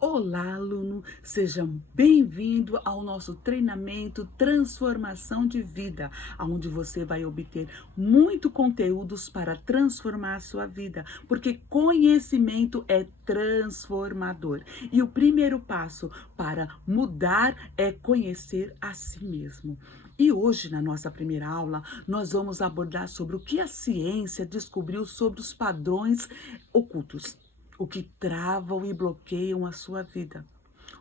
Olá, aluno! Seja bem-vindo ao nosso treinamento Transformação de Vida, onde você vai obter muito conteúdos para transformar a sua vida, porque conhecimento é transformador. E o primeiro passo para mudar é conhecer a si mesmo. E hoje, na nossa primeira aula, nós vamos abordar sobre o que a ciência descobriu sobre os padrões ocultos, o que travam e bloqueiam a sua vida,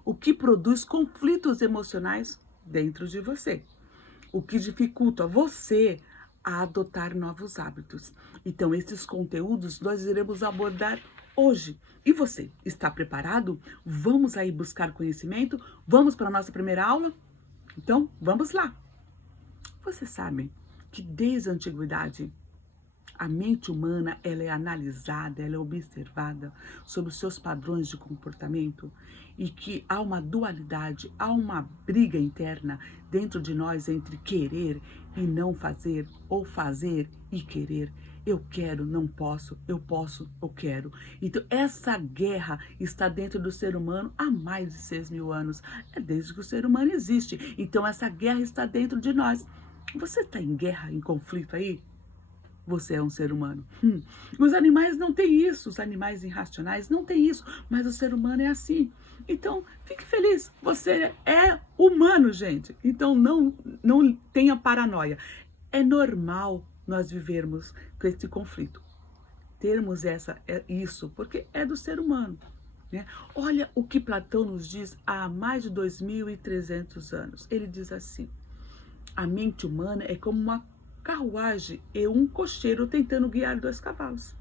o que produz conflitos emocionais dentro de você, o que dificulta você a adotar novos hábitos. Então, esses conteúdos nós iremos abordar hoje. E você, está preparado? Vamos aí buscar conhecimento? Vamos para a nossa primeira aula? Então, vamos lá! Você sabe que desde a antiguidade, a mente humana, ela é analisada, ela é observada sobre os seus padrões de comportamento e que há uma dualidade, há uma briga interna dentro de nós entre querer e não fazer, ou fazer e querer. Eu quero, não posso, eu posso, eu quero. Então, essa guerra está dentro do ser humano há mais de 6.000 anos. É desde que o ser humano existe. Então, essa guerra está dentro de nós. Você está em guerra, em conflito aí? Você é um ser humano. Os animais não têm isso, os animais irracionais não têm isso, mas o ser humano é assim. Então, fique feliz, você é humano, gente. Então, não tenha paranoia. É normal nós vivermos com esse conflito, termos isso, porque é do ser humano. Né? Olha o que Platão nos diz há mais de 2.300 anos. Ele diz assim: a mente humana é como uma carruagem e um cocheiro tentando guiar dois cavalos.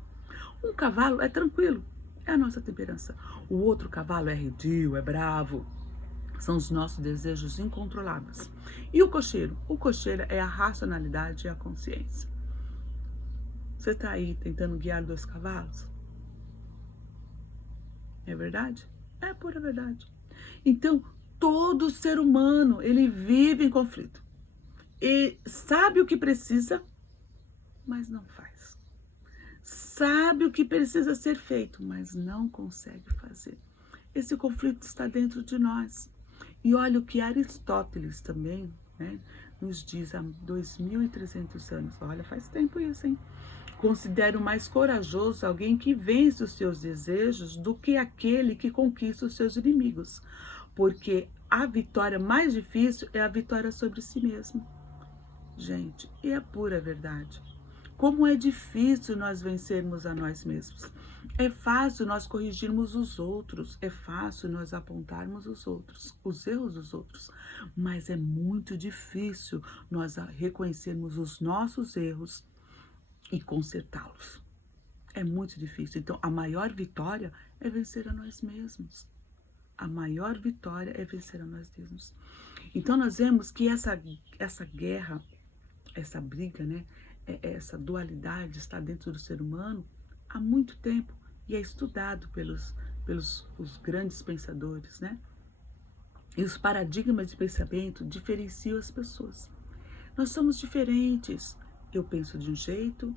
Um cavalo é tranquilo, é a nossa temperança. O outro cavalo é arredio, é bravo. São os nossos desejos incontroláveis. E o cocheiro? O cocheiro é a racionalidade e a consciência. Você está aí tentando guiar dois cavalos? É verdade? É pura verdade. Então, todo ser humano, ele vive em conflito. E sabe o que precisa, mas não faz. Sabe o que precisa ser feito, mas não consegue fazer. Esse conflito está dentro de nós. E olha o que Aristóteles também, né, nos diz há 2.300 anos. Olha, faz tempo isso, hein? Considero mais corajoso alguém que vence os seus desejos do que aquele que conquista os seus inimigos. Porque a vitória mais difícil é a vitória sobre si mesmo. Gente, e é pura verdade. Como é difícil nós vencermos a nós mesmos. É fácil nós corrigirmos os outros, é fácil nós apontarmos os outros, os erros dos outros, mas é muito difícil nós reconhecermos os nossos erros e consertá-los. É muito difícil. Então, a maior vitória é vencer a nós mesmos. A maior vitória é vencer a nós mesmos. Então, nós vemos que essa guerra, essa briga, né, essa dualidade está dentro do ser humano há muito tempo e é estudado pelos os grandes pensadores, né? E os paradigmas de pensamento diferenciam as pessoas. Nós somos diferentes. Eu penso de um jeito,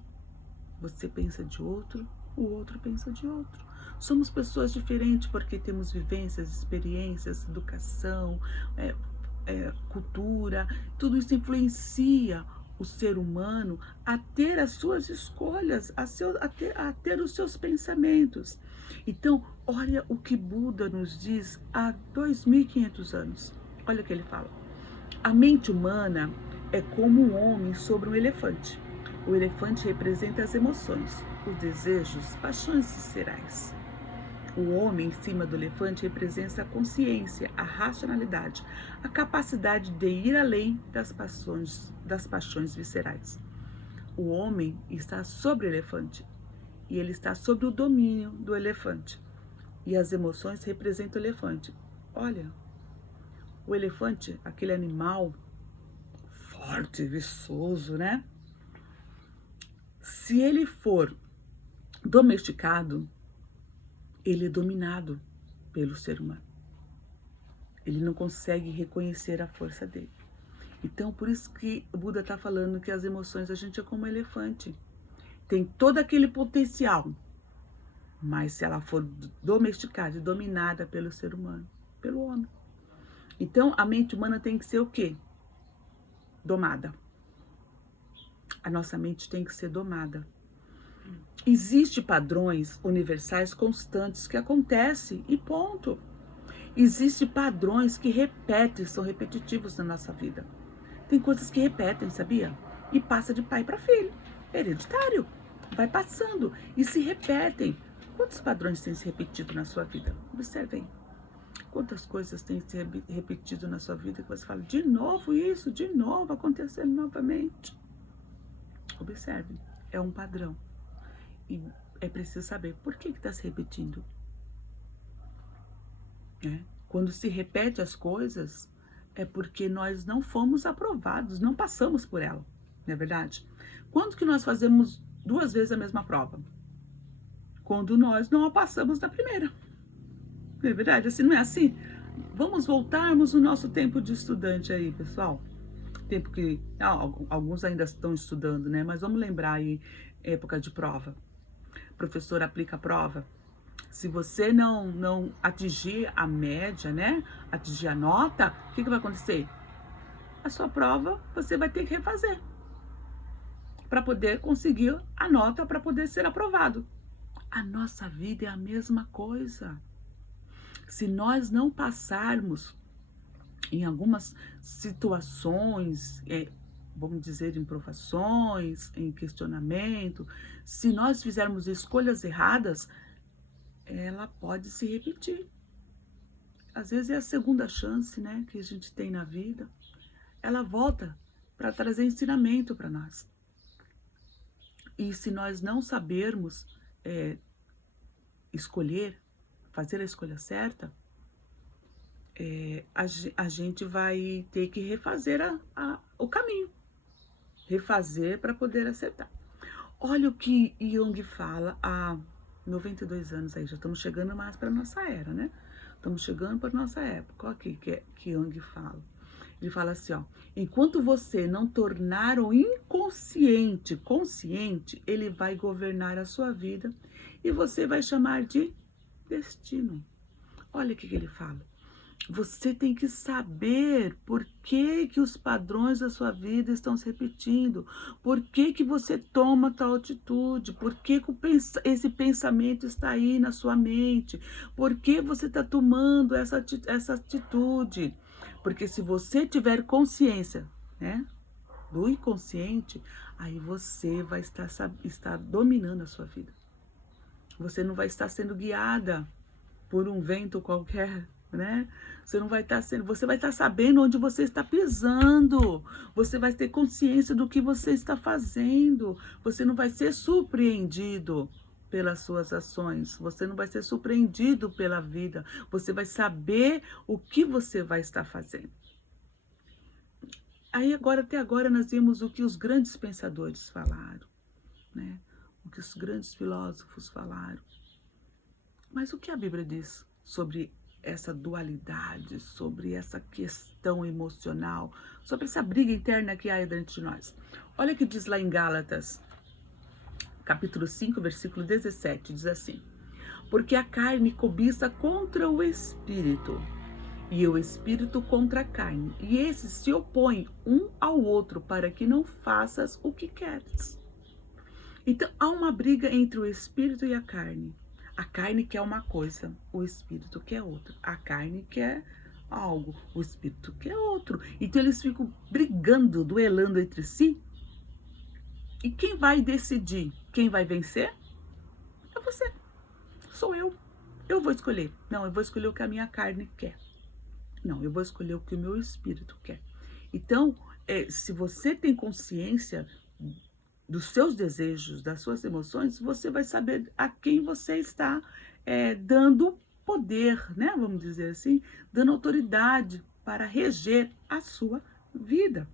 você pensa de outro, o outro pensa de outro. Somos pessoas diferentes porque temos vivências, experiências, educação, cultura. Tudo isso influencia o ser humano a ter as suas escolhas, a ter os seus pensamentos. Então, olha o que Buda nos diz há 2.500 anos. Olha o que ele fala. A mente humana é como um homem sobre um elefante. O elefante representa as emoções, os desejos, paixões viscerais. O homem em cima do elefante representa a consciência, a racionalidade, a capacidade de ir além das paixões viscerais. O homem está sobre o elefante e ele está sob o domínio do elefante. E as emoções representam o elefante. Olha, o elefante, aquele animal forte, viçoso, né? Se ele for domesticado, ele é dominado pelo ser humano. Ele não consegue reconhecer a força dele. Então, por isso que o Buda está falando que as emoções, a gente é como um elefante. Tem todo aquele potencial, mas se ela for domesticada e dominada pelo ser humano, pelo homem. Então, a mente humana tem que ser o quê? Domada. A nossa mente tem que ser domada. Existem padrões universais constantes que acontecem e ponto. Existem padrões que repetem, são repetitivos na nossa vida. Tem coisas que repetem, sabia? E passa de pai para filho. É hereditário. Vai passando e se repetem. Quantos padrões têm se repetido na sua vida? Observem. Quantas coisas têm se repetido na sua vida que você fala, de novo isso, de novo acontecendo novamente. Observe, é um padrão. E é preciso saber por que está se repetindo. Quando se repete as coisas, é porque nós não fomos aprovados, não passamos por ela, não é verdade? Quando que nós fazemos 2 vezes a mesma prova? Quando nós não a passamos na primeira. Não é verdade? Assim, não é assim? Vamos voltarmos o nosso tempo de estudante aí, pessoal. Tempo que alguns ainda estão estudando, né? Mas vamos lembrar aí, época de prova. O professor aplica a prova. Se você não atingir a média, né? Atingir a nota, o que vai acontecer? A sua prova você vai ter que refazer para poder conseguir a nota para poder ser aprovado. A nossa vida é a mesma coisa. Se nós não passarmos em algumas situações, vamos dizer, em provações, em questionamento, se nós fizermos escolhas erradas, ela pode se repetir. Às vezes é a segunda chance, né, que a gente tem na vida. Ela volta para trazer ensinamento para nós. E se nós não sabermos escolher, fazer a escolha certa, a gente vai ter que refazer o caminho. Refazer para poder acertar. Olha o que Jung fala há 92 anos aí, já estamos chegando mais para a nossa era, né? Estamos chegando para a nossa época. Olha aqui que Jung fala. Ele fala assim, ó, enquanto você não tornar o inconsciente consciente, ele vai governar a sua vida e você vai chamar de destino. Olha o que ele fala. Você tem que saber por que os padrões da sua vida estão se repetindo, por que você toma tal atitude, por que esse pensamento está aí na sua mente, por que você está tomando essa atitude. Porque se você tiver consciência, né, do inconsciente, aí você vai estar dominando a sua vida. Você não vai estar sendo guiada por um vento qualquer, né? Você não vai estar sendo, você vai estar sabendo onde você está pisando. Você vai ter consciência do que você está fazendo. Você não vai ser surpreendido pelas suas ações. Você não vai ser surpreendido pela vida. Você vai saber o que você vai estar fazendo. Aí até agora nós vimos o que os grandes pensadores falaram, né? O que os grandes filósofos falaram. Mas o que a Bíblia diz sobre essa dualidade, sobre essa questão emocional, sobre essa briga interna que há dentro de nós? Olha o que diz lá em Gálatas, capítulo 5, versículo 17, diz assim: porque a carne cobiça contra o espírito, e o espírito contra a carne, e esses se opõem um ao outro, para que não faças o que queres. Então, há uma briga entre o espírito e a carne. A carne quer uma coisa, o espírito quer outra. A carne quer algo, o espírito quer outro. Então, eles ficam brigando, duelando entre si. E quem vai decidir quem vai vencer? É você. Sou eu. Eu vou escolher. Não, eu vou escolher o que a minha carne quer. Não, eu vou escolher o que o meu espírito quer. Então, se você tem consciência dos seus desejos, das suas emoções, você vai saber a quem você está dando poder, né? Vamos dizer assim, dando autoridade para reger a sua vida.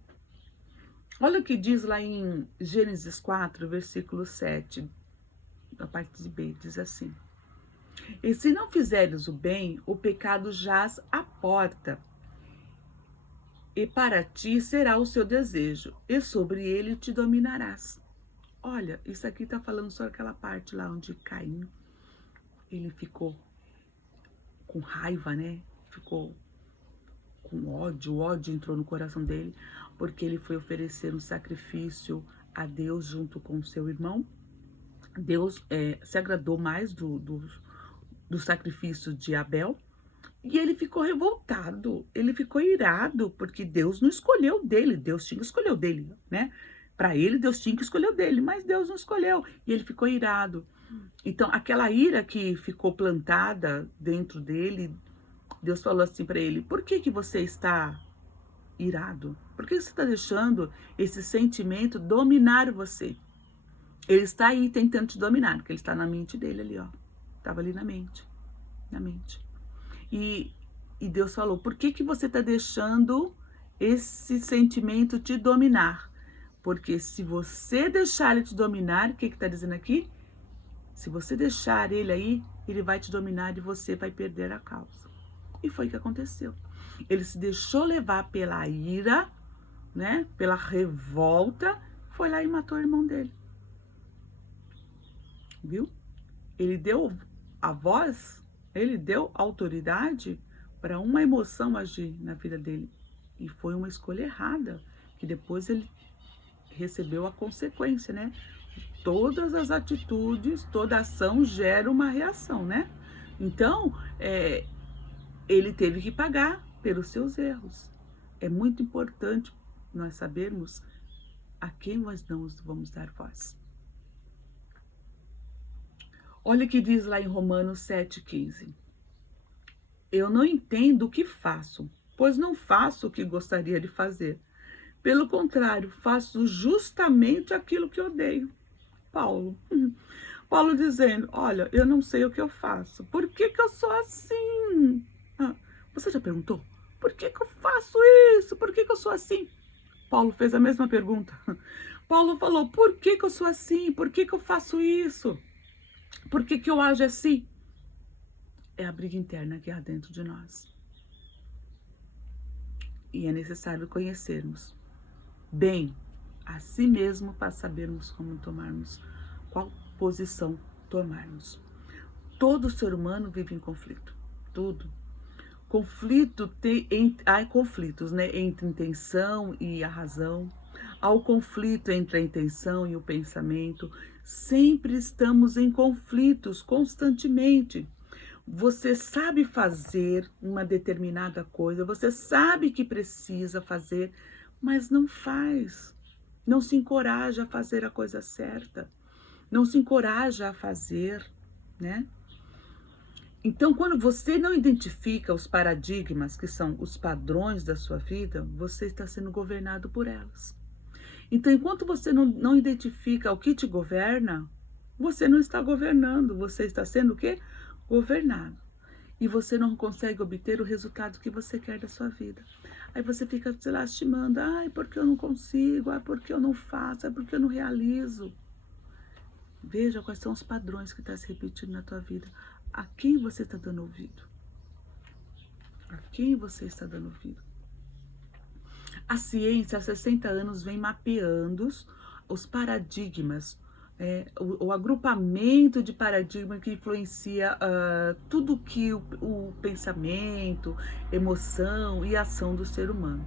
Olha o que diz lá em Gênesis 4, versículo 7, a parte B, diz assim: e se não fizeres o bem, o pecado jaz à porta, e para ti será o seu desejo, e sobre ele te dominarás. Olha, isso aqui está falando sobre aquela parte lá onde Caim ele ficou com raiva, né? Ficou com ódio, o ódio entrou no coração dele, porque ele foi oferecer um sacrifício a Deus junto com seu irmão. Deus se agradou mais do sacrifício de Abel, e ele ficou revoltado, ele ficou irado, porque Deus não escolheu dele, Deus tinha que escolher o dele, né? Para ele, Deus tinha que escolher o dele, mas Deus não escolheu, e ele ficou irado. Então, aquela ira que ficou plantada dentro dele, Deus falou assim para ele: por que que você está irado? Por que você está deixando esse sentimento dominar você? Ele está aí tentando te dominar, porque ele está na mente dele ali, ó. Estava ali na mente, na mente. E Deus falou: por que que você está deixando esse sentimento te dominar? Porque se você deixar ele te dominar, o que está dizendo aqui? Se você deixar ele aí, ele vai te dominar e você vai perder a causa. E foi o que aconteceu. Ele se deixou levar pela ira, né? Pela revolta, foi lá e matou o irmão dele. Viu? Ele deu a voz, ele deu autoridade para uma emoção agir na vida dele. E foi uma escolha errada, que depois ele recebeu a consequência, né? Todas as atitudes, toda ação gera uma reação, né? Então, ele teve que pagar pelos seus erros. É muito importante nós sabermos a quem nós não vamos dar voz. Olha o que diz lá em Romanos 7,15. Eu não entendo o que faço, pois não faço o que gostaria de fazer. Pelo contrário, faço justamente aquilo que odeio. Paulo dizendo: olha, eu não sei o que eu faço. Por que que eu sou assim? Você já perguntou? Por que que eu faço isso? Por que que eu sou assim? Paulo fez a mesma pergunta. Paulo falou: por que que eu sou assim? Por que que eu faço isso? Por que que eu ajo assim? É a briga interna que há dentro de nós. E é necessário conhecermos bem a si mesmo para sabermos como tomarmos, qual posição tomarmos. Todo ser humano vive em conflito. Tudo. Há conflitos, né, entre a intenção e a razão. Há o conflito entre a intenção e o pensamento. Sempre estamos em conflitos, constantemente. Você sabe fazer uma determinada coisa, você sabe que precisa fazer, mas não faz. Não se encoraja a fazer a coisa certa. Não se encoraja a fazer, né? Então, quando você não identifica os paradigmas, que são os padrões da sua vida, você está sendo governado por elas. Então, enquanto você não identifica o que te governa, você não está governando, você está sendo o quê? Governado. E você não consegue obter o resultado que você quer da sua vida. Aí você fica se lastimando: ai, porque eu não consigo, ai, porque eu não faço, ai, porque eu não realizo. Veja quais são os padrões que estão se repetindo na tua vida. A quem você está dando ouvido? A quem você está dando ouvido? A ciência há 60 anos vem mapeando os paradigmas, o agrupamento de paradigmas que influencia tudo que o pensamento, emoção e ação do ser humano.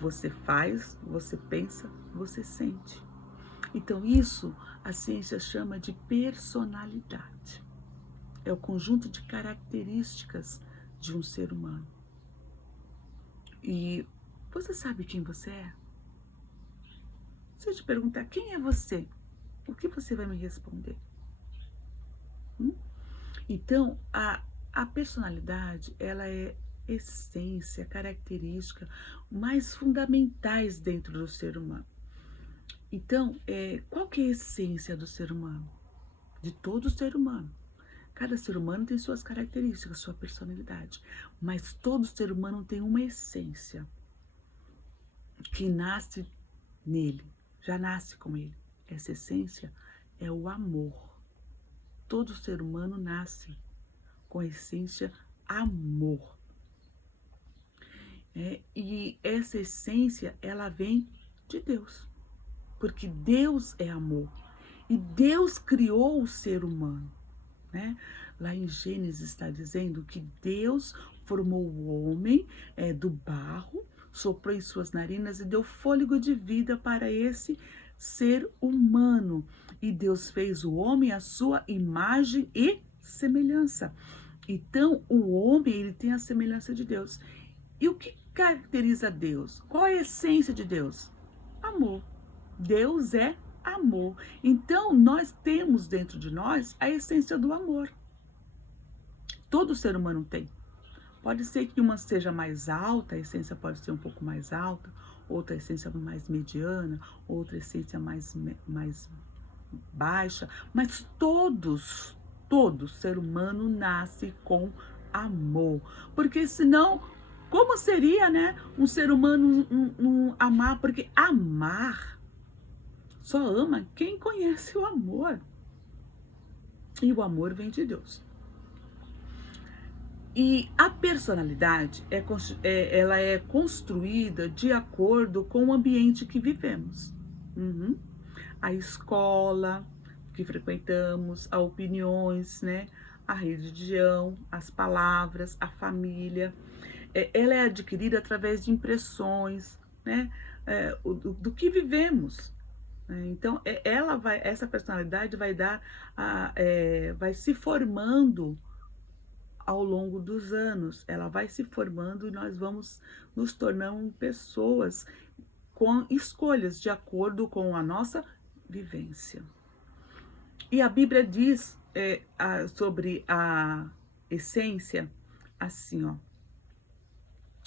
Você faz, você pensa, você sente. Então isso a ciência chama de personalidade. É o conjunto de características de um ser humano. E você sabe quem você é? Se eu te perguntar quem é você, o que você vai me responder? Então, a personalidade, ela é essência, característica mais fundamentais dentro do ser humano. Então, qual que é a essência do ser humano? De todo ser humano. Cada ser humano tem suas características, sua personalidade. Mas todo ser humano tem uma essência que nasce nele, já nasce com ele. Essa essência é o amor. Todo ser humano nasce com a essência amor. E essa essência, ela vem de Deus. Porque Deus é amor. E Deus criou o ser humano. né? Lá em Gênesis está dizendo que Deus formou o homem do barro, soprou em suas narinas e deu fôlego de vida para esse ser humano. E Deus fez o homem à sua imagem e semelhança. Então, o homem, ele tem a semelhança de Deus. E o que caracteriza Deus? Qual é a essência de Deus? Amor. Deus é amor. Então, nós temos dentro de nós a essência do amor. Todo ser humano tem. Pode ser que uma seja mais alta, a essência pode ser um pouco mais alta, outra essência mais mediana, outra essência mais baixa, mas todo ser humano nasce com amor. Porque senão, como seria, né, um ser humano amar? Porque amar só ama quem conhece o amor. E o amor vem de Deus. E a personalidade ela é construída de acordo com o ambiente que vivemos. A escola que frequentamos, as opiniões, né? A religião, as palavras, a família. Ela é adquirida através de impressões, né? Do que vivemos. Então, essa personalidade vai se formando ao longo dos anos. Ela vai se formando e nós vamos nos tornando pessoas com escolhas de acordo com a nossa vivência. E a Bíblia diz sobre a essência assim, ó.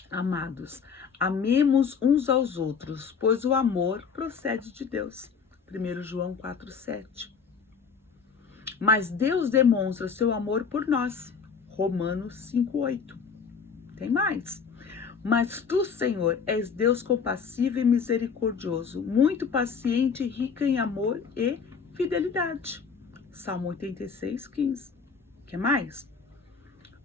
Amados, amemos uns aos outros, pois o amor procede de Deus. 1 João 4,7. Mas Deus demonstra seu amor por nós. Romanos 5,8. Tem mais. Mas tu, Senhor, és Deus compassivo e misericordioso, muito paciente e rica em amor e fidelidade. Salmo 86,15. Quer mais?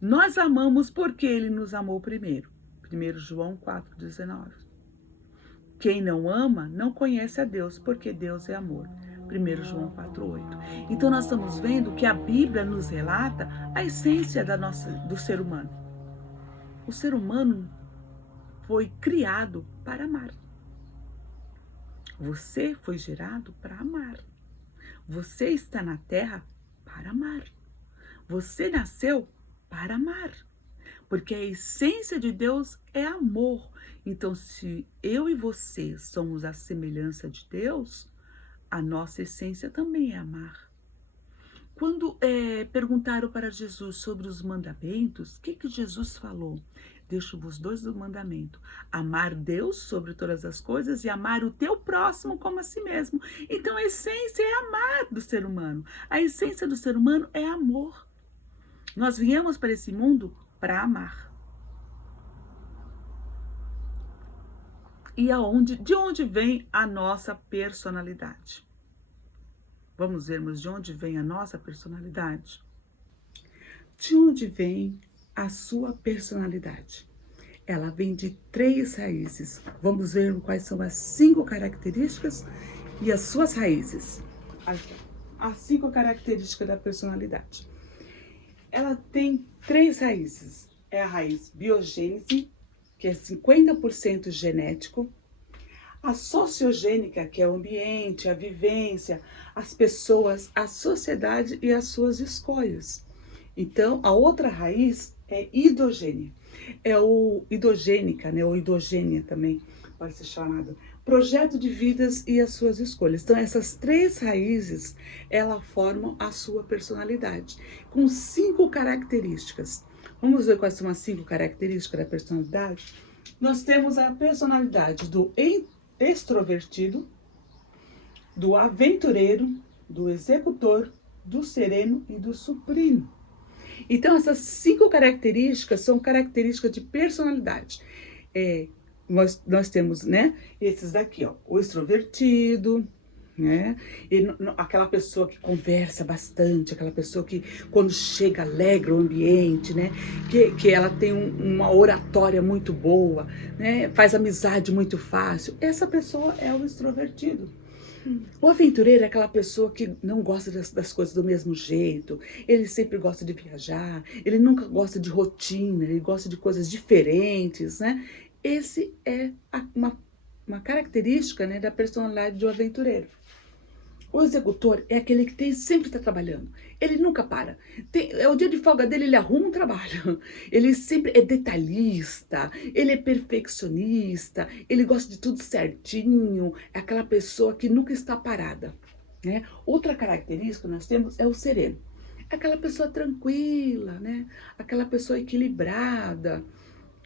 Nós amamos porque Ele nos amou primeiro. 1 João 4,19. Quem não ama não conhece a Deus, porque Deus é amor. 1 João 4,8. Então nós estamos vendo que a Bíblia nos relata a essência do ser humano. O ser humano foi criado para amar. Você foi gerado para amar. Você está na terra para amar. Você nasceu para amar. Porque a essência de Deus é amor. Então, se eu e você somos a semelhança de Deus, a nossa essência também é amar. Quando perguntaram para Jesus sobre os mandamentos, o que Jesus falou? Deixo-vos dois do mandamento: amar Deus sobre todas as coisas e amar o teu próximo como a si mesmo. Então a essência é amar do ser humano. A essência do ser humano é amor. Nós viemos para esse mundo para amar. E de onde vem a nossa personalidade? Vamos vermos de onde vem a nossa personalidade? De onde vem a sua personalidade? Ela vem de 3 raízes. Vamos ver quais são as 5 características e as suas raízes. As 5 características da personalidade. Ela tem 3 raízes. É a raiz biogênese, que é 50% genético. A sociogênica, que é o ambiente, a vivência, as pessoas, a sociedade e as suas escolhas. Então, a outra raiz é idogênia. É o idogênica, né? Ou idogênia também pode ser chamada. Projeto de vidas e as suas escolhas. Então, essas 3 raízes, elas formam a sua personalidade, com 5 características. Vamos ver quais são as 5 características da personalidade? Nós temos a personalidade do extrovertido, do aventureiro, do executor, do sereno e do supremo. Então, essas 5 características são características de personalidade. Nós temos, né, esses daqui, ó, o extrovertido, né, aquela pessoa que conversa bastante, aquela pessoa que quando chega alegra o ambiente, né, que ela tem uma oratória muito boa, né, faz amizade muito fácil. Essa pessoa é o extrovertido. O aventureiro é aquela pessoa que não gosta das coisas do mesmo jeito, ele sempre gosta de viajar, ele nunca gosta de rotina, ele gosta de coisas diferentes, né? Esse é uma característica, né, da personalidade do aventureiro. O executor é aquele que sempre está trabalhando. Ele nunca para. É o dia de folga dele, ele arruma um trabalho. Ele sempre é detalhista, ele é perfeccionista, ele gosta de tudo certinho. É aquela pessoa que nunca está parada, né? Outra característica que nós temos é o sereno. É aquela pessoa tranquila, né? Aquela pessoa equilibrada,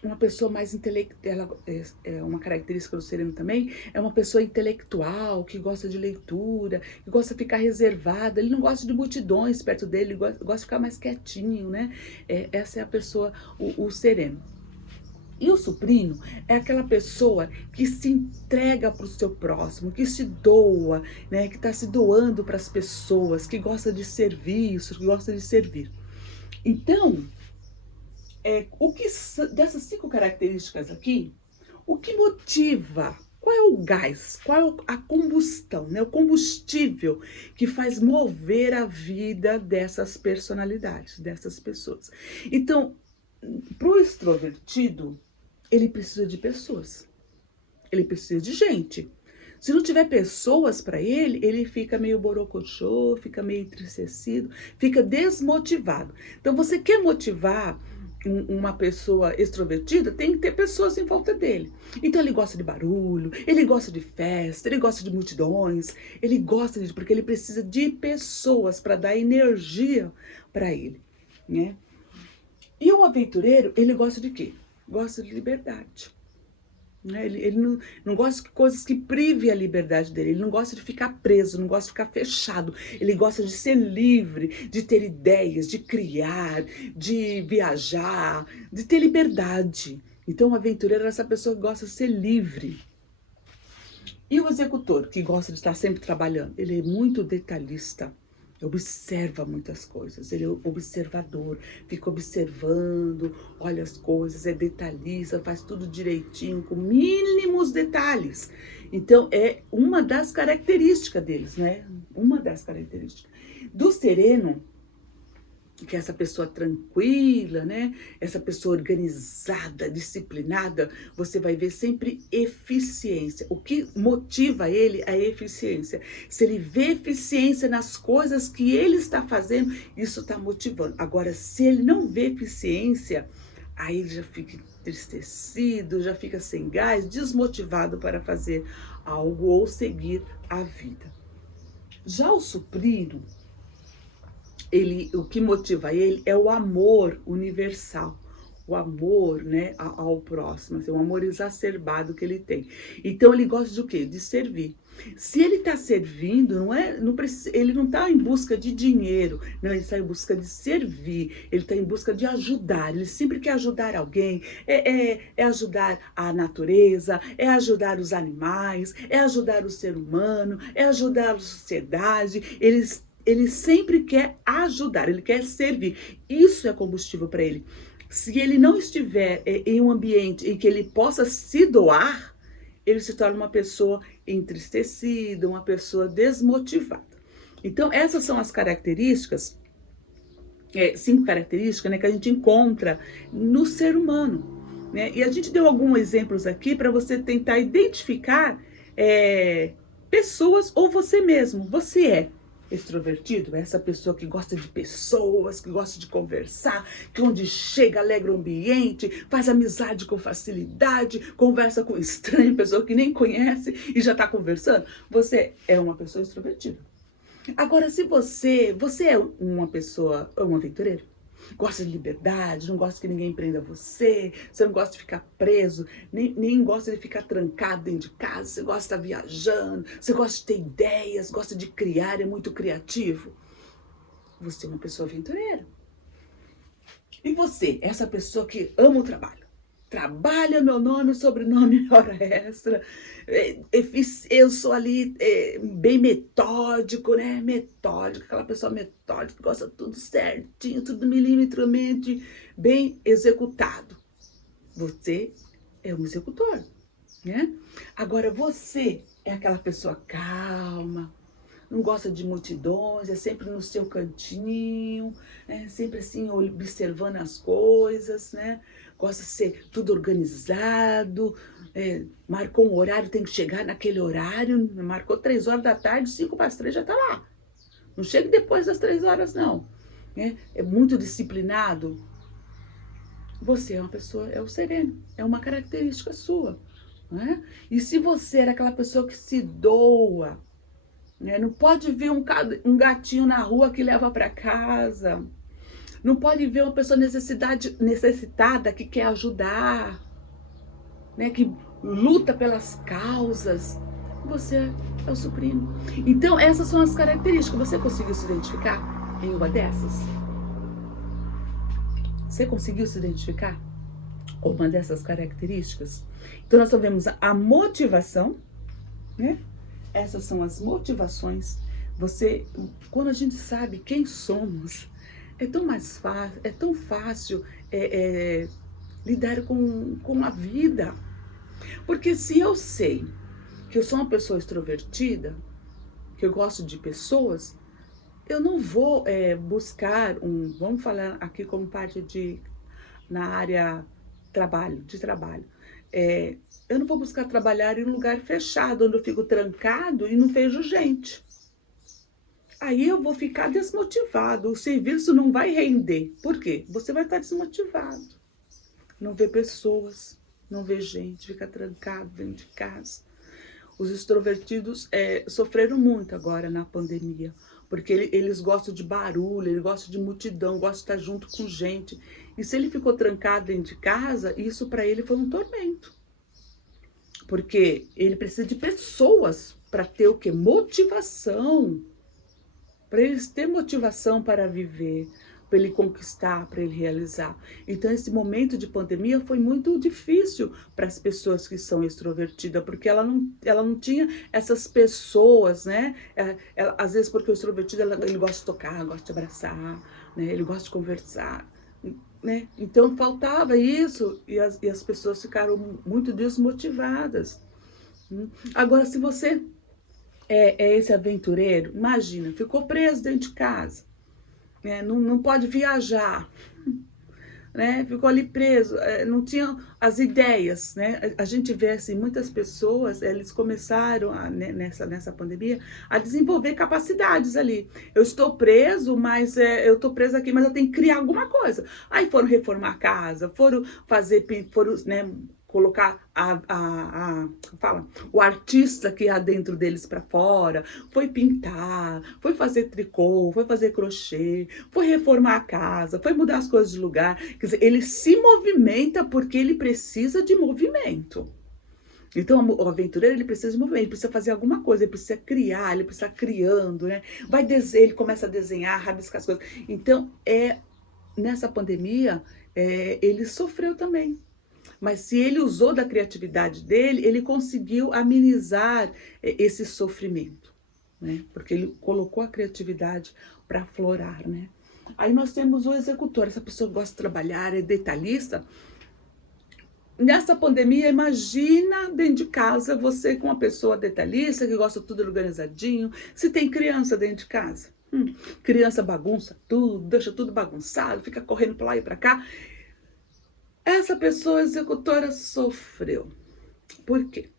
uma pessoa mais intelectual. É uma característica do sereno também, é uma pessoa intelectual, que gosta de leitura, que gosta de ficar reservada, ele não gosta de multidões perto dele, ele gosta de ficar mais quietinho, né? Essa é a pessoa, o sereno. E o suprino é aquela pessoa que se entrega para o seu próximo, que se doa, né? Que está se doando para as pessoas, que gosta de serviço, que gosta de servir. Então, dessas 5 características aqui, o que motiva? Qual é o gás? Qual é a combustão, né? O combustível que faz mover a vida dessas personalidades, dessas pessoas. Então, para o extrovertido, ele precisa de pessoas. Ele precisa de gente. Se não tiver pessoas para ele, ele fica meio borocochô, fica meio entristecido, fica desmotivado. Então, você quer motivar uma pessoa extrovertida, tem que ter pessoas em volta dele. Então ele gosta de barulho, ele gosta de festa, ele gosta de multidões, ele gosta disso porque ele precisa de pessoas para dar energia para ele, né? E o aventureiro, ele gosta de quê? Gosta de liberdade. Ele não gosta de coisas que privem a liberdade dele, ele não gosta de ficar preso, não gosta de ficar fechado, ele gosta de ser livre, de ter ideias, de criar, de viajar, de ter liberdade. Então o aventureiro é essa pessoa que gosta de ser livre. E o executor, que gosta de estar sempre trabalhando, ele é muito detalhista. Observa muitas coisas, ele é observador, fica observando, olha as coisas, é detalhista, faz tudo direitinho, com mínimos detalhes. Então, é uma das características deles, né? Uma das características. Do sereno, que é essa pessoa tranquila, né? Essa pessoa organizada, disciplinada, você vai ver sempre eficiência. O que motiva ele é a eficiência. Se ele vê eficiência nas coisas que ele está fazendo, isso está motivando. Agora, se ele não vê eficiência, aí ele já fica entristecido, já fica sem gás, desmotivado para fazer algo ou seguir a vida. Já o suprino, o que motiva ele é o amor universal, o amor, né, ao próximo, assim, o amor exacerbado que ele tem. Então ele gosta de quê? De servir. Se ele está servindo, ele não está em busca de dinheiro, não, ele está em busca de servir, ele está em busca de ajudar, ele sempre quer ajudar alguém, é ajudar a natureza, é ajudar os animais, é ajudar o ser humano, é ajudar a sociedade, ele sempre quer ajudar, ele quer servir. Isso é combustível para ele. Se ele não estiver em um ambiente em que ele possa se doar, ele se torna uma pessoa entristecida, uma pessoa desmotivada. Então, essas são as características, 5 características, né, que a gente encontra no ser humano, né? E a gente deu alguns exemplos aqui para você tentar identificar pessoas ou você mesmo. Você é extrovertido, é essa pessoa que gosta de pessoas, que gosta de conversar, que onde chega alegra o ambiente, faz amizade com facilidade, conversa com estranho, pessoa que nem conhece e já está conversando. Você é uma pessoa extrovertida. Agora, se você é uma pessoa, um aventureiro, gosta de liberdade, não gosta que ninguém prenda você não gosta de ficar preso, nem gosta de ficar trancado dentro de casa, você gosta de estar viajando, você gosta de ter ideias, gosta de criar, é muito criativo. Você é uma pessoa aventureira. E você, essa pessoa que ama o trabalho. Trabalha meu nome, sobrenome, hora extra. Eu sou ali bem metódico, né? Metódico, aquela pessoa metódica, que gosta de tudo certinho, tudo milimetramente bem executado. Você é um executor, né? Agora você é aquela pessoa calma, não gosta de multidões, é sempre no seu cantinho, sempre assim observando as coisas, né? Gosta de ser tudo organizado, marcou um horário, tem que chegar naquele horário, marcou 3 horas da tarde, 5 para as 3 já está lá. Não chega depois das 3 horas, não. É muito disciplinado. Você é uma pessoa, é o sereno, é uma característica sua. Né? E se você era aquela pessoa que se doa, né? Não pode ver um gatinho na rua que leva para casa, não pode ver uma pessoa necessitada que quer ajudar, né? Que luta pelas causas. Você é o supremo. Então essas são as características. Você conseguiu se identificar em uma dessas? Você conseguiu se identificar com uma dessas características? Então nós sabemos a motivação, né? Essas são as motivações. Quando a gente sabe quem somos, é tão mais fácil, é tão fácil lidar com a vida. Porque se eu sei que eu sou uma pessoa extrovertida, que eu gosto de pessoas, eu não vou buscar vamos falar aqui como parte na área de trabalho. Eu não vou buscar trabalhar em um lugar fechado, onde eu fico trancado e não vejo gente. Aí eu vou ficar desmotivado, o serviço não vai render. Por quê? Você vai estar desmotivado. Não vê pessoas, não vê gente, fica trancado dentro de casa. Os extrovertidos sofreram muito agora na pandemia, porque eles gostam de barulho, eles gostam de multidão, gostam de estar junto com gente. E se ele ficou trancado dentro de casa, isso para ele foi um tormento. Porque ele precisa de pessoas para ter o quê? Motivação. Para eles ter motivação para viver, para ele conquistar, para ele realizar. Então esse momento de pandemia foi muito difícil para as pessoas que são extrovertidas, porque ela não tinha essas pessoas, né? Às vezes porque o extrovertido ele gosta de tocar, gosta de abraçar, né? Ele gosta de conversar. Né? Então faltava isso e as pessoas ficaram muito desmotivadas. Agora, se você é esse aventureiro, imagina, ficou preso dentro de casa, né? Não pode viajar, né? Ficou ali preso, não tinha as ideias, né? A gente vê assim, muitas pessoas, eles começaram nessa pandemia a desenvolver capacidades ali. Eu estou preso, mas eu estou preso aqui, mas eu tenho que criar alguma coisa. Aí foram reformar a casa, foram né, colocar o artista que há dentro deles para fora, foi pintar, foi fazer tricô, foi fazer crochê, foi reformar a casa, foi mudar as coisas de lugar. Quer dizer, ele se movimenta porque ele precisa de movimento. Então, o aventureiro, ele precisa de movimento, ele precisa fazer alguma coisa, ele precisa criar, ele precisa criando, né? Ele começa a desenhar, rabiscar as coisas. Então, nessa pandemia, ele sofreu também. Mas se ele usou da criatividade dele, ele conseguiu amenizar esse sofrimento, né? Porque ele colocou a criatividade para aflorar, né? Aí nós temos o executor, essa pessoa que gosta de trabalhar, é detalhista. Nessa pandemia, imagina dentro de casa você com uma pessoa detalhista, que gosta tudo organizadinho. Se tem criança dentro de casa, criança bagunça tudo, deixa tudo bagunçado, fica correndo para lá e para cá. Essa pessoa executora sofreu. Por quê?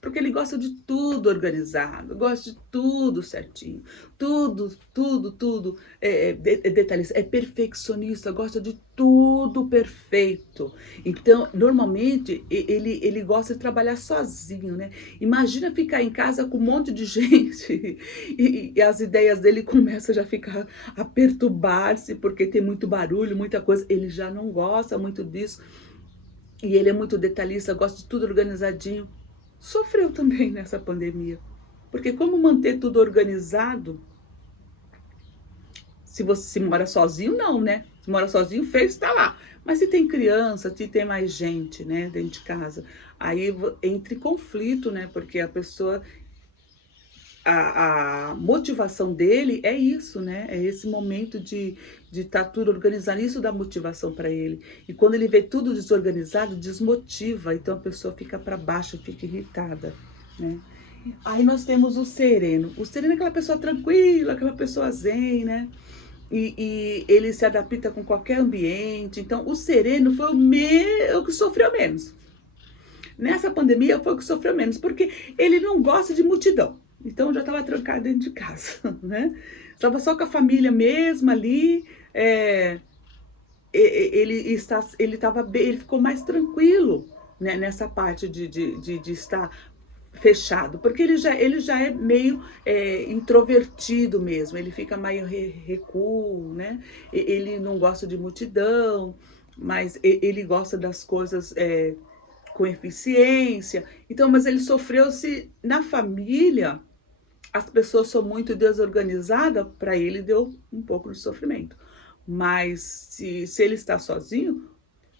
Porque ele gosta de tudo organizado, gosta de tudo certinho, tudo detalhista, é perfeccionista, gosta de tudo perfeito. Então, normalmente, ele gosta de trabalhar sozinho, né? Imagina ficar em casa com um monte de gente e as ideias dele começam já a ficar, a perturbar-se, porque tem muito barulho, muita coisa. Ele já não gosta muito disso. E ele é muito detalhista, gosta de tudo organizadinho. Sofreu também nessa pandemia. Porque como manter tudo organizado? Se você mora sozinho, não, né? Se mora sozinho, fez, está lá. Mas se tem criança, se tem mais gente, né, dentro de casa, aí entra em conflito, né? Porque a pessoa... A motivação dele é isso, né? É esse momento de estar tudo organizado. Isso dá motivação para ele. E quando ele vê tudo desorganizado, desmotiva. Então a pessoa fica para baixo, fica irritada, né? Aí nós temos o sereno. O sereno é aquela pessoa tranquila, aquela pessoa zen, né? E ele se adapta com qualquer ambiente. Então, o sereno foi o que sofreu menos. Nessa pandemia foi o que sofreu menos, porque ele não gosta de multidão. Então, já estava trancado dentro de casa, né? Estava só com a família mesmo ali. Ele ficou mais tranquilo, né, nessa parte de estar fechado, porque ele já é meio introvertido mesmo, ele fica meio recuo, né? Ele não gosta de multidão, mas ele gosta das coisas com eficiência. Então, mas ele sofreu se na família as pessoas são muito desorganizadas, para ele deu um pouco de sofrimento. Mas se ele está sozinho,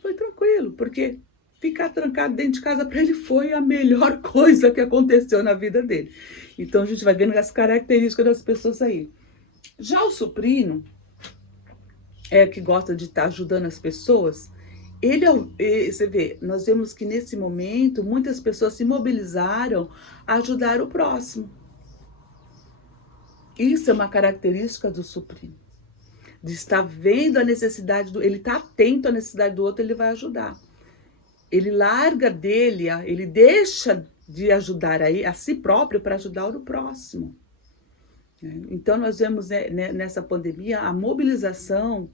foi tranquilo, porque ficar trancado dentro de casa para ele foi a melhor coisa que aconteceu na vida dele. Então a gente vai vendo as características das pessoas aí. Já o suprino, que gosta de estar ajudando as pessoas, você vê, nós vemos que nesse momento muitas pessoas se mobilizaram a ajudar o próximo. Isso é uma característica do suprino. De estar vendo a necessidade ele está atento à necessidade do outro, ele vai ajudar. Ele larga dele, ele deixa de ajudar a si próprio para ajudar o próximo. Então nós vemos nessa pandemia a mobilização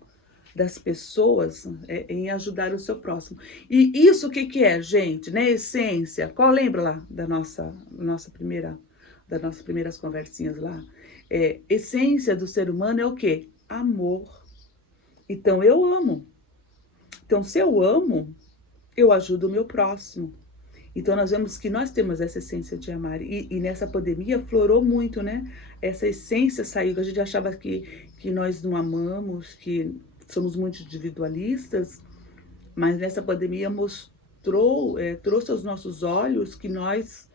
das pessoas em ajudar o seu próximo. E isso o que é, gente? Na essência, lembra lá das nossas primeiras conversinhas lá? Essência do ser humano é o quê? Amor. Então eu amo. Então se eu amo, eu ajudo o meu próximo. Então nós vemos que nós temos essa essência de amar. E nessa pandemia florou muito, né? Essa essência saiu, a gente achava que nós não amamos, que somos muito individualistas, mas nessa pandemia trouxe aos nossos olhos que nós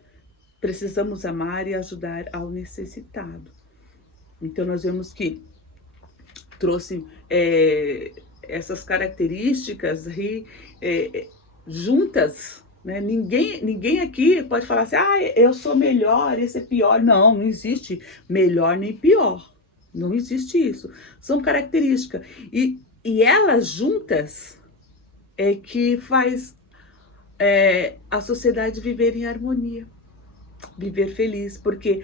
precisamos amar e ajudar ao necessitado. Então nós vemos que trouxe essas características aí, juntas, né? Ninguém aqui pode falar assim, eu sou melhor, esse é pior. Não existe melhor nem pior. Não existe isso. São características. E elas juntas é que faz a sociedade viver em harmonia, viver feliz, porque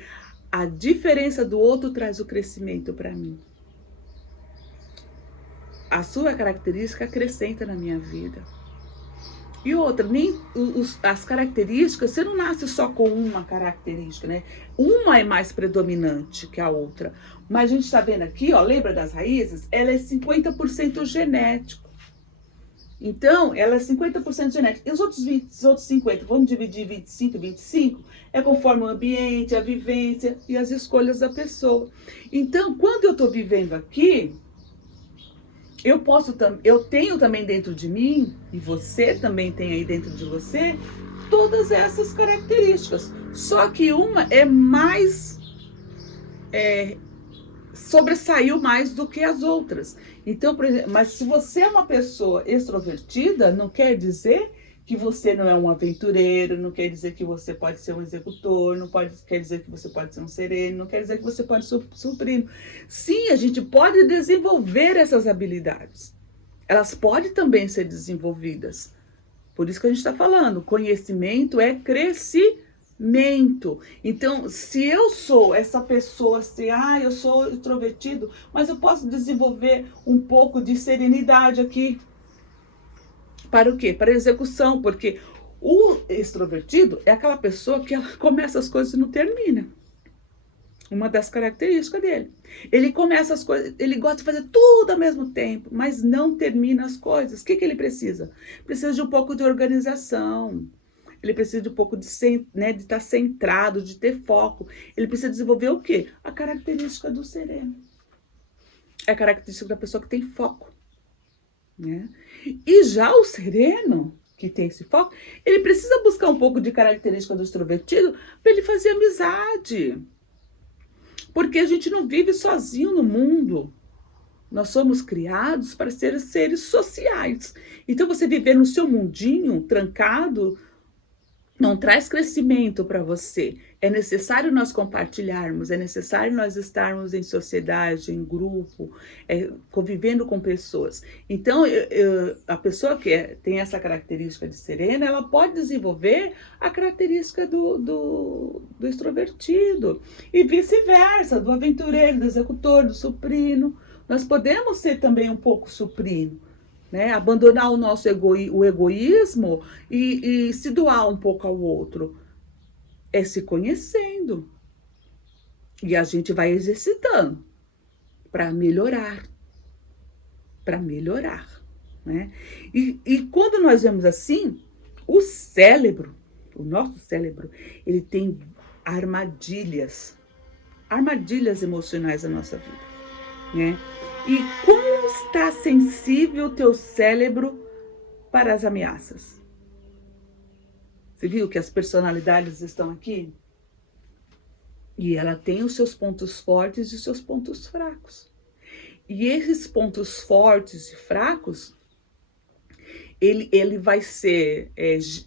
a diferença do outro traz o crescimento para mim. A sua característica acrescenta na minha vida. E outra, as características, você não nasce só com uma característica, né? Uma é mais predominante que a outra. Mas a gente está vendo aqui, ó, lembra das raízes? Ela é 50% genético. Então, ela é 50% genética. E os outros 50%, vamos dividir 25, é conforme o ambiente, a vivência e as escolhas da pessoa. Então, quando eu estou vivendo aqui, eu tenho também dentro de mim, e você também tem aí dentro de você, todas essas características. Só que uma é mais, sobressaiu mais do que as outras. Então, por exemplo, mas se você é uma pessoa extrovertida, não quer dizer que você não é um aventureiro, não quer dizer que você pode ser um executor, quer dizer que você pode ser um sereno, não quer dizer que você pode ser supremo. Sim, a gente pode desenvolver essas habilidades. Elas podem também ser desenvolvidas. Por isso que a gente está falando, conhecimento é crescimento. Então, se eu sou essa pessoa assim, eu sou introvertido, mas eu posso desenvolver um pouco de serenidade aqui. Para o quê? Para a execução, porque o extrovertido é aquela pessoa que começa as coisas e não termina. Uma das características dele. Ele começa as coisas, ele gosta de fazer tudo ao mesmo tempo, mas não termina as coisas. O que ele precisa? Precisa de um pouco de organização. Ele precisa de um pouco de estar centrado, de ter foco. Ele precisa desenvolver o quê? A característica do sereno. É a característica da pessoa que tem foco. Né? E já o sereno, que tem esse foco, ele precisa buscar um pouco de característica do extrovertido para ele fazer amizade. Porque a gente não vive sozinho no mundo. Nós somos criados para ser seres sociais. Então você viver no seu mundinho, trancado, não traz crescimento para você. É necessário nós compartilharmos, é necessário nós estarmos em sociedade, em grupo, convivendo com pessoas. Então, a pessoa que tem essa característica de serena, ela pode desenvolver a característica do extrovertido, e vice-versa, do aventureiro, do executor, do suprino. Nós podemos ser também um pouco suprino, né? Abandonar o nosso o egoísmo e se doar um pouco ao outro. É se conhecendo. E a gente vai exercitando para melhorar. Para melhorar, né? E quando nós vemos assim, o cérebro, o nosso cérebro, ele tem armadilhas emocionais na nossa vida, né? E como está sensível o teu cérebro para as ameaças? Você viu que as personalidades estão aqui? E ela tem os seus pontos fortes e os seus pontos fracos. E esses pontos fortes e fracos, ele vai ser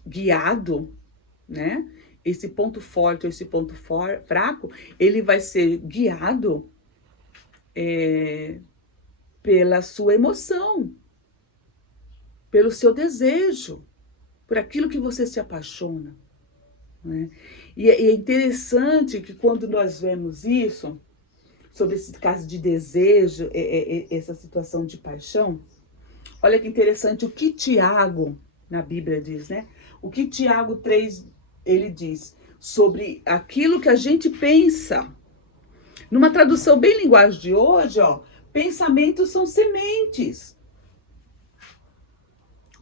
guiado, né? Esse ponto forte ou esse ponto fraco, ele vai ser guiado pela sua emoção, pelo seu desejo, por aquilo que você se apaixona, né? E é interessante que quando nós vemos isso, sobre esse caso de desejo, essa situação de paixão, olha que interessante o que Tiago, na Bíblia diz, né? O que Tiago 3, ele diz sobre aquilo que a gente pensa. Numa tradução bem linguagem de hoje, ó, pensamentos são sementes.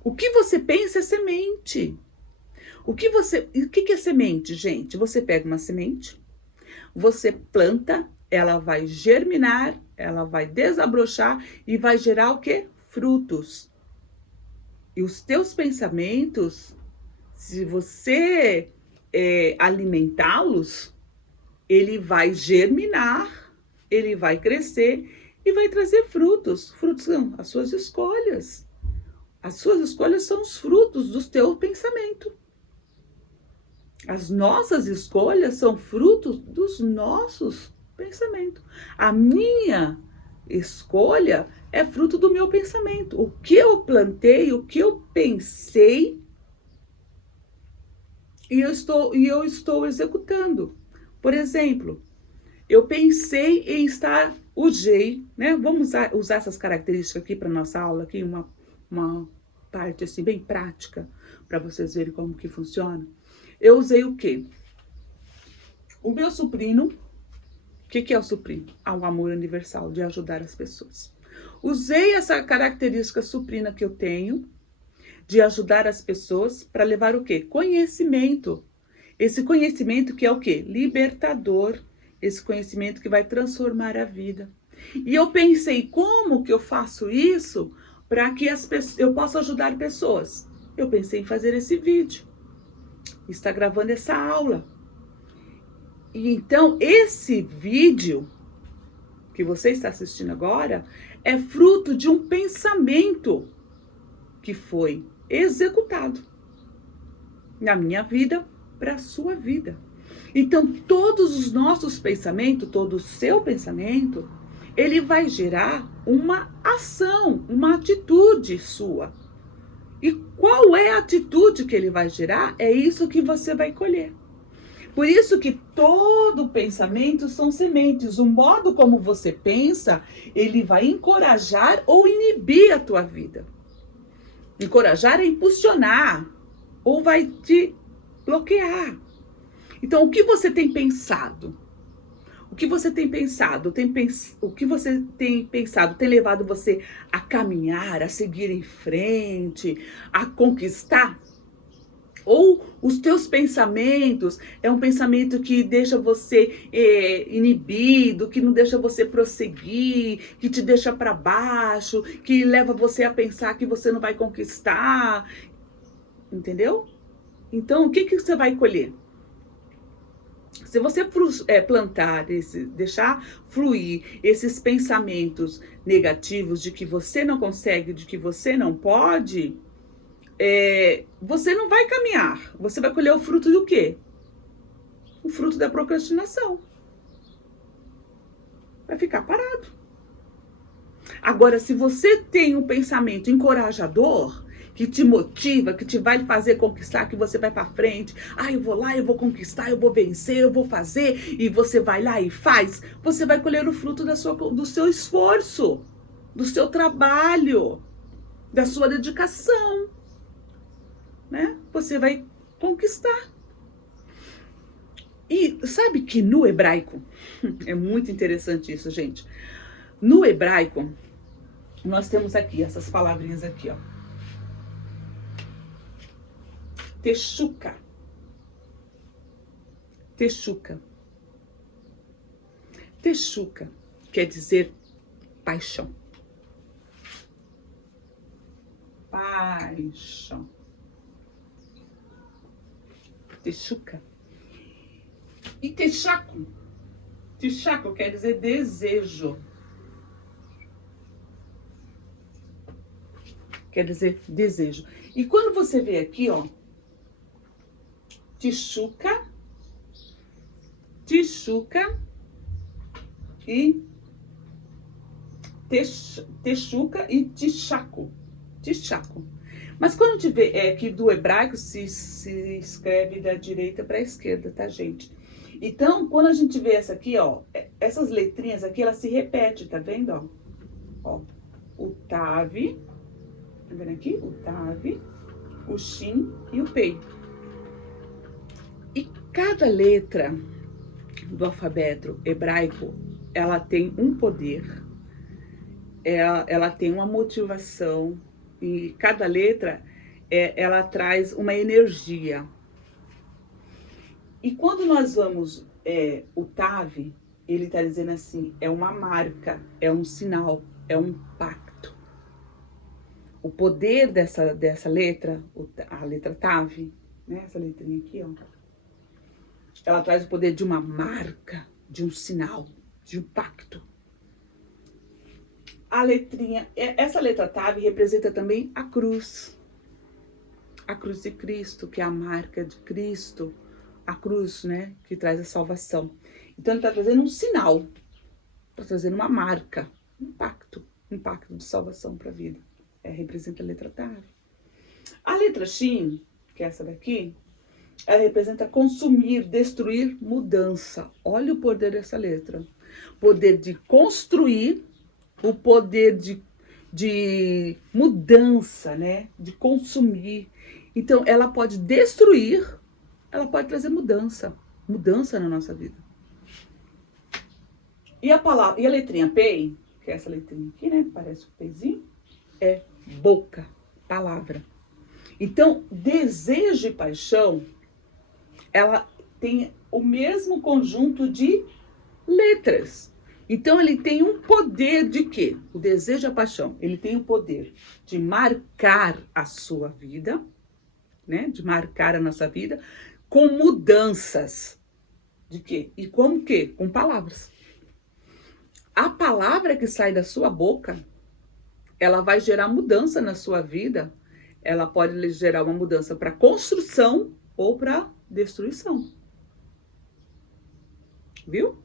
O que você pensa é semente. O que é semente, gente? Você pega uma semente, você planta, ela vai germinar, ela vai desabrochar e vai gerar o quê? Frutos. E os teus pensamentos, se você alimentá-los, ele vai germinar, ele vai crescer e vai trazer frutos. Frutos são as suas escolhas. As suas escolhas são os frutos do teu pensamento. As nossas escolhas são frutos dos nossos pensamentos. A minha escolha é fruto do meu pensamento. O que eu plantei, o que eu pensei, e eu estou executando. Por exemplo, eu pensei em estar usei, né? Vamos usar essas características aqui para nossa aula, aqui uma parte assim bem prática, para vocês verem como que funciona. Eu usei o quê? O meu suprino. O que é o suprino? O amor universal, de ajudar as pessoas. Usei essa característica suprina que eu tenho, de ajudar as pessoas, para levar o quê? Conhecimento. Esse conhecimento que é o quê? Libertador. Esse conhecimento que vai transformar a vida. E eu pensei, como que eu faço isso para que eu possa ajudar pessoas? Eu pensei em fazer esse vídeo. Está gravando essa aula. E então, esse vídeo que você está assistindo agora é fruto de um pensamento que foi executado na minha vida para a sua vida. Então, todos os nossos pensamentos, todo o seu pensamento, ele vai gerar uma ação, uma atitude sua. E qual é a atitude que ele vai gerar? É isso que você vai colher. Por isso que todo pensamento são sementes. O modo como você pensa, ele vai encorajar ou inibir a tua vida. Encorajar é impulsionar, ou vai te bloquear. Então, o que você tem pensado? O que você tem pensado? O que você tem pensado tem levado você a caminhar, a seguir em frente, a conquistar? Ou os teus pensamentos é um pensamento que deixa você inibido, que não deixa você prosseguir, que te deixa para baixo, que leva você a pensar que você não vai conquistar, entendeu? Então, o que você vai colher? Se você plantar, deixar fluir esses pensamentos negativos de que você não consegue, de que você não pode, você não vai caminhar. Você vai colher o fruto do quê? O fruto da procrastinação. Vai ficar parado. Agora, se você tem um pensamento encorajador, que te motiva, que te vai fazer conquistar, que você vai para frente, eu vou lá, eu vou conquistar, eu vou vencer, eu vou fazer, e você vai lá e faz, você vai colher o fruto do seu esforço, do seu trabalho, da sua dedicação, né? Você vai conquistar. E sabe que no hebraico, é muito interessante isso, gente. No hebraico, nós temos aqui essas palavrinhas aqui, ó. Teshuka. Teshuka. Teshuka quer dizer paixão. Paixão. Teshuka. E Texaco. Texaco quer dizer desejo. Quer dizer desejo. E quando você vê aqui, ó, Teshuka, Teshuka e Teshuka e Tishaku. Tishaku. Mas quando a gente vê aqui do hebraico, se escreve da direita para a esquerda, tá, gente? Então, quando a gente vê essa aqui, ó, essas letrinhas aqui, elas se repetem, tá vendo, ó? Ó, o Tav, tá vendo aqui? O Tav, o Shin e o Pei. E cada letra do alfabeto hebraico, ela tem um poder, ela tem uma motivação, e cada letra, ela traz uma energia. E quando nós vamos, o Tav, ele está dizendo assim, é uma marca, é um sinal, é um pacto. O poder dessa letra, a letra Tav, né, essa letrinha aqui, ó, ela traz o poder de uma marca, de um sinal, de um pacto. A letrinha, essa letra Tav representa também a cruz de Cristo, que é a marca de Cristo, a cruz, né, que traz a salvação. Então ele está trazendo um sinal, está trazendo uma marca, um pacto de salvação para a vida. Representa a letra Tav. A letra Shin, que é essa daqui, ela representa consumir, destruir, mudança. Olha o poder dessa letra. Poder de construir, o poder de mudança, né? De consumir. Então, ela pode destruir, ela pode trazer mudança na nossa vida. E a letrinha Pei, que é essa letrinha aqui, né? Parece um pezinho, é boca, palavra. Então, desejo e paixão, ela tem o mesmo conjunto de letras. Então, ele tem um poder de quê? O desejo e a paixão. Ele tem o poder de marcar a sua vida, né? De marcar a nossa vida com mudanças. De quê? E como quê? Com palavras. A palavra que sai da sua boca, ela vai gerar mudança na sua vida. Ela pode gerar uma mudança para construção ou para destruição. Viu?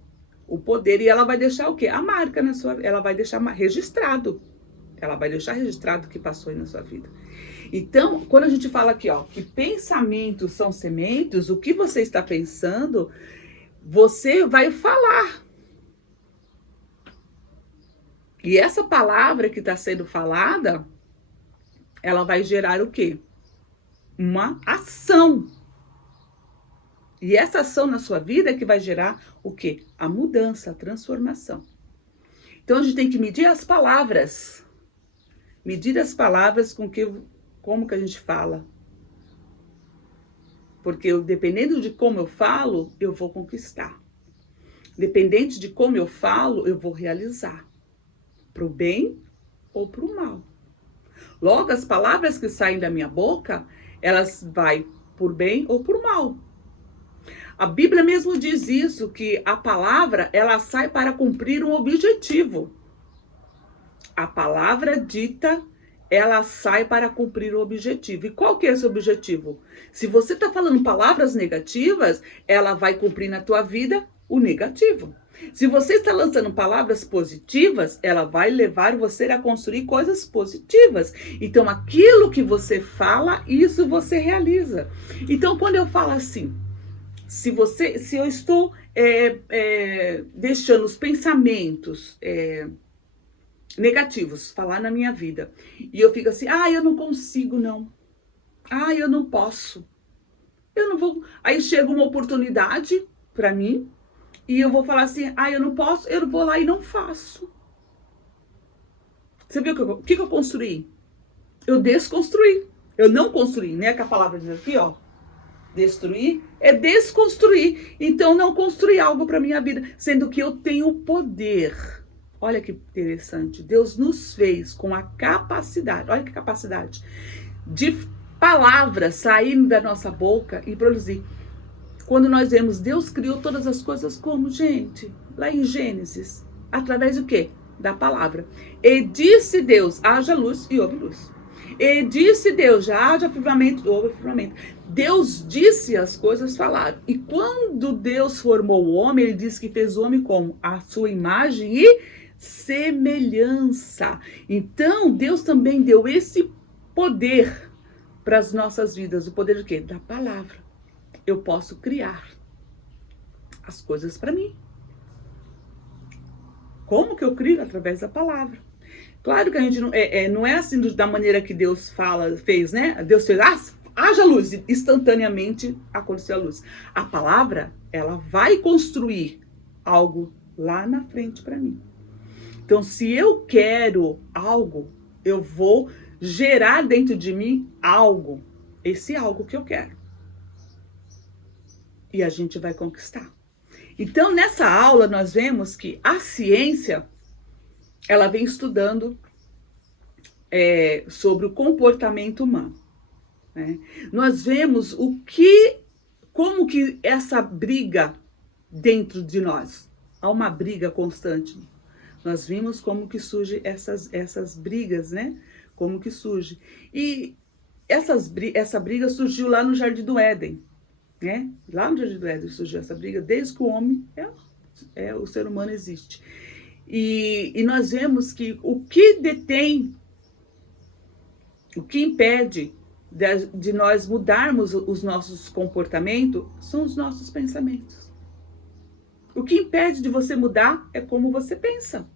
O poder, e ela vai deixar o quê? A marca na sua vida. Ela vai deixar registrado. Ela vai deixar registrado o que passou aí na sua vida. Então, quando a gente fala aqui, ó, que pensamentos são sementes, o que você está pensando, você vai falar. E essa palavra que está sendo falada, ela vai gerar o quê? Uma ação. E essa ação na sua vida é que vai gerar o quê? A mudança, a transformação. Então, a gente tem que medir as palavras. Medir as palavras como que a gente fala. Porque dependendo de como eu falo, eu vou conquistar. Dependente de como eu falo, eu vou realizar. Para o bem ou para o mal. Logo, as palavras que saem da minha boca, elas vão por bem ou por mal. A Bíblia mesmo diz isso, que a palavra, ela sai para cumprir um objetivo. A palavra dita, ela sai para cumprir o objetivo. E qual que é esse objetivo? Se você está falando palavras negativas, ela vai cumprir na tua vida o negativo. Se você está lançando palavras positivas, ela vai levar você a construir coisas positivas. Então, aquilo que você fala, isso você realiza. Então, quando eu falo assim, se eu estou deixando os pensamentos negativos falar na minha vida, e eu fico assim, eu não consigo não, eu não posso, eu não vou, aí chega uma oportunidade para mim, e eu vou falar assim, eu não posso, eu vou lá e não faço. Você viu o que eu construí? Eu desconstruí, eu não construí, né, que a palavra diz aqui, ó, destruir é desconstruir, então não construir algo para minha vida, sendo que eu tenho poder. Olha que interessante, Deus nos fez com a capacidade, olha que capacidade, de palavras saindo da nossa boca e produzir. Quando nós vemos, Deus criou todas as coisas como, gente? Lá em Gênesis, através do quê? Da palavra. E disse Deus, haja luz e houve luz. E disse Deus, já haja firmamento e houve firmamento. Deus disse, as coisas falaram. E quando Deus formou o homem, ele disse que fez o homem como? A sua imagem e semelhança. Então, Deus também deu esse poder para as nossas vidas. O poder de quê? Da palavra. Eu posso criar as coisas para mim. Como que eu crio? Através da palavra. Claro que a gente não é assim da maneira que Deus fez, né? Deus fez, haja luz, instantaneamente aconteceu a luz. A palavra, ela vai construir algo lá na frente para mim. Então, se eu quero algo, eu vou gerar dentro de mim algo, esse algo que eu quero. E a gente vai conquistar. Então, nessa aula, nós vemos que a ciência, ela vem estudando sobre o comportamento humano, né? Nós vemos como que essa briga dentro de nós, há uma briga constante. Nós vimos como que surgem essas brigas, né? Como que surge. E essa briga surgiu lá no Jardim do Éden, né? Lá no Jardim do Éden surgiu essa briga, desde que o homem, o ser humano existe. E nós vemos que o que detém, o que impede de nós mudarmos os nossos comportamentos são os nossos pensamentos. O que impede de você mudar é como você pensa.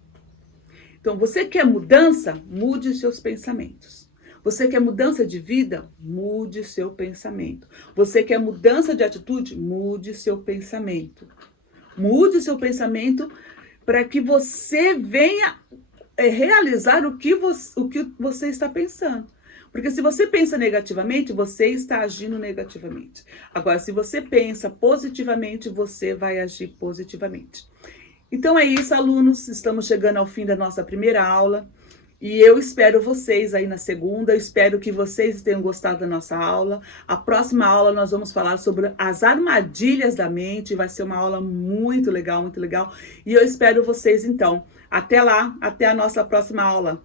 Então, você quer mudança? Mude seus pensamentos. Você quer mudança de vida? Mude seu pensamento. Você quer mudança de atitude? Mude seu pensamento. Mude seu pensamento para que você venha realizar o que você está pensando. Porque se você pensa negativamente, você está agindo negativamente. Agora, se você pensa positivamente, você vai agir positivamente. Então é isso, alunos. Estamos chegando ao fim da nossa primeira aula. E eu espero vocês aí na segunda. Eu espero que vocês tenham gostado da nossa aula. A próxima aula nós vamos falar sobre as armadilhas da mente. Vai ser uma aula muito legal, muito legal. E eu espero vocês então. Até lá, até a nossa próxima aula.